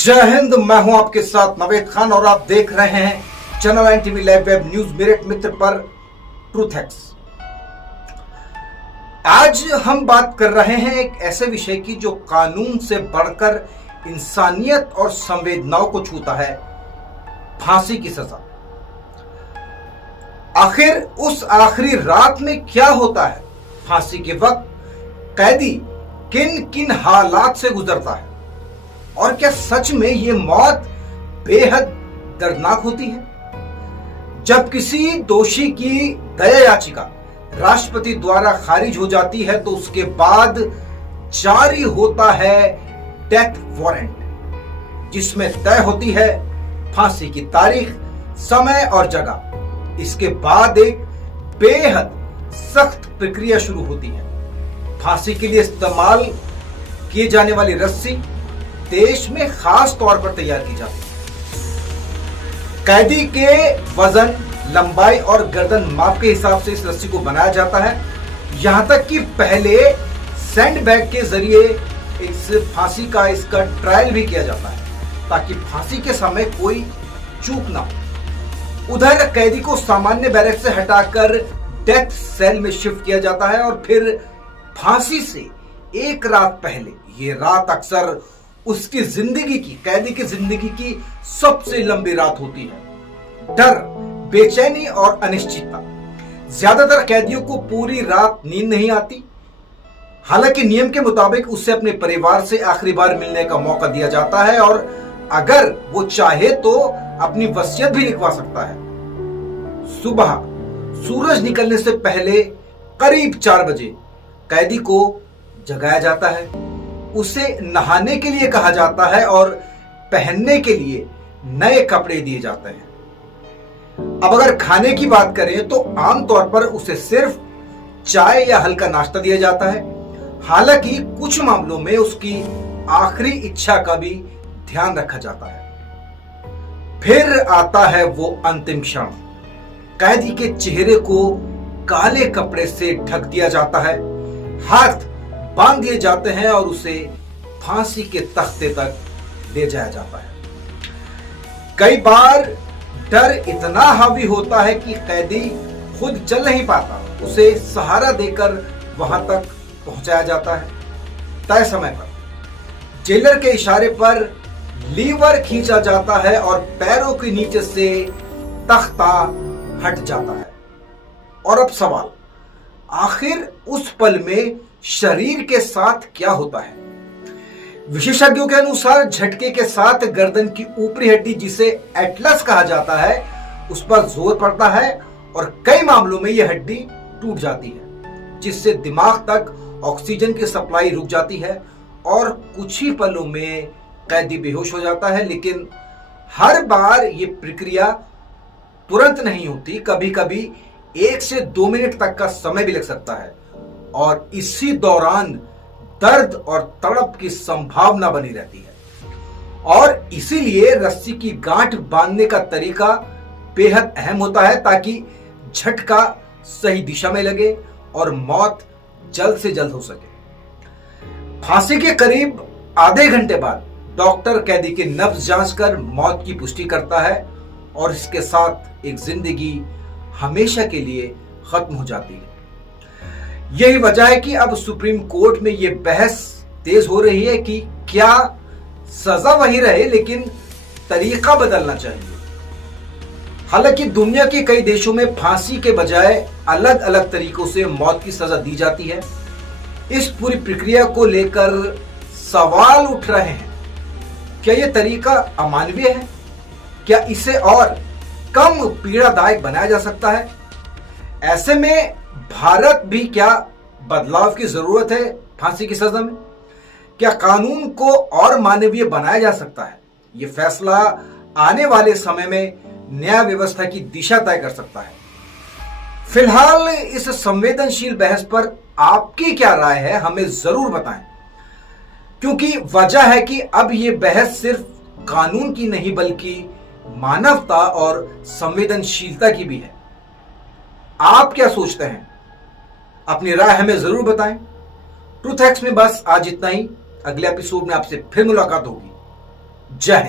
जय हिंद। मैं हूं आपके साथ नवेद खान और आप देख रहे हैं channel 9 TV live web news Meerut Mitra पर ट्रूथ एक्स। आज हम बात कर रहे हैं एक ऐसे विषय की जो कानून से बढ़कर इंसानियत और संवेदनाओं को छूता है, फांसी की सजा। आखिर उस आखिरी रात में क्या होता है? फांसी के वक्त कैदी किन किन हालात से गुजरता है और क्या सच में ये मौत बेहद दर्दनाक होती है? जब किसी दोषी की दया याचिका राष्ट्रपति द्वारा खारिज हो जाती है तो उसके बाद जारी होता है डेथ वारंट, जिसमें तय होती है फांसी की तारीख, समय और जगह। इसके बाद एक बेहद सख्त प्रक्रिया शुरू होती है। फांसी के लिए इस्तेमाल किए जाने वाली रस्सी देश में खास तौर पर तैयार की जाती है। कैदी के वजन, लंबाई और गर्दन माप के हिसाब से इस रस्सी को बनाया जाता है। यहां तक कि पहले सैंडबैग के जरिए इस फांसी का इसका ट्रायल भी किया जाता है ताकि फांसी के समय कोई चूक ना हो। उधर कैदी को सामान्य बैरक से हटाकर डेथ सेल में शिफ्ट किया जाता है और फिर फांसी से एक रात पहले, ये रात अक्सर उसकी जिंदगी की, कैदी की जिंदगी की सबसे लंबी रात होती है। डर, बेचैनी और अनिश्चितता। ज्यादातर कैदियों को पूरी रात नींद नहीं आती। हालांकि नियम के मुताबिक उसे अपने परिवार से आखिरी बार मिलने का मौका दिया जाता है और अगर वो चाहे तो अपनी वसीयत भी लिखवा सकता है। सुबह सूरज निकलने से पहले करीब 4 बजे कैदी को जगाया जाता है। उसे नहाने के लिए कहा जाता है और पहनने के लिए नए कपड़े दिए जाते हैं। अब अगर खाने की बात करें तो आमतौर पर उसे सिर्फ चाय या हल्का नाश्ता दिया जाता है। हालांकि कुछ मामलों में उसकी आखिरी इच्छा का भी ध्यान रखा जाता है। फिर आता है वो अंतिम क्षण। कैदी के चेहरे को काले कपड़े से ढक दिया जाता है, हाथ बांध दिए जाते हैं और उसे फांसी के तख्ते तक ले जाया जाता है। कई बार डर इतना हावी होता है कि कैदी खुद चल नहीं पाता, उसे सहारा देकर वहां तक पहुंचाया जाता है। तय समय पर जेलर के इशारे पर लीवर खींचा जाता है और पैरों के नीचे से तख्ता हट जाता है। और अब सवाल, आखिर उस पल में शरीर के साथ क्या होता है? विशेषज्ञों के अनुसार झटके के साथ गर्दन की ऊपरी हड्डी, जिसे एटलस कहा जाता है, उस पर जोर पड़ता है और कई मामलों में यह हड्डी टूट जाती है, जिससे दिमाग तक ऑक्सीजन की सप्लाई रुक जाती है और कुछ ही पलों में कैदी बेहोश हो जाता है। लेकिन हर बार यह प्रक्रिया तुरंत नहीं होती। कभी कभी 1 से 2 मिनट तक का समय भी लग सकता है और इसी दौरान दर्द और तड़प की संभावना बनी रहती है। और इसीलिए रस्सी की गांठ बांधने का तरीका बेहद अहम होता है ताकि झटका सही दिशा में लगे और मौत जल्द से जल्द हो सके। फांसी के करीब आधे घंटे बाद डॉक्टर कैदी की नब्ज जांच कर मौत की पुष्टि करता है और इसके साथ एक जिंदगी हमेशा के लिए खत्म हो जाती है। यही वजह है कि अब सुप्रीम कोर्ट में यह बहस तेज हो रही है कि क्या सजा वही रहे लेकिन तरीका बदलना चाहिए। हालांकि दुनिया के कई देशों में फांसी के बजाय अलग अलग तरीकों से मौत की सजा दी जाती है। इस पूरी प्रक्रिया को लेकर सवाल उठ रहे हैं, क्या यह तरीका अमानवीय है? क्या इसे और कम पीड़ादायक बनाया जा सकता है? ऐसे में भारत भी क्या बदलाव की जरूरत है फांसी की सजा में? क्या कानून को और मानवीय बनाया जा सकता है? यह फैसला आने वाले समय में न्याय व्यवस्था की दिशा तय कर सकता है। फिलहाल इस संवेदनशील बहस पर आपकी क्या राय है, हमें जरूर बताएं, क्योंकि वजह है कि अब यह बहस सिर्फ कानून की नहीं बल्कि मानवता और संवेदनशीलता की भी है। आप क्या सोचते हैं? अपनी राय हमें जरूर बताएं। ट्रूथ एक्स में बस आज इतना ही। अगले एपिसोड में आपसे फिर मुलाकात होगी। जय हिंद।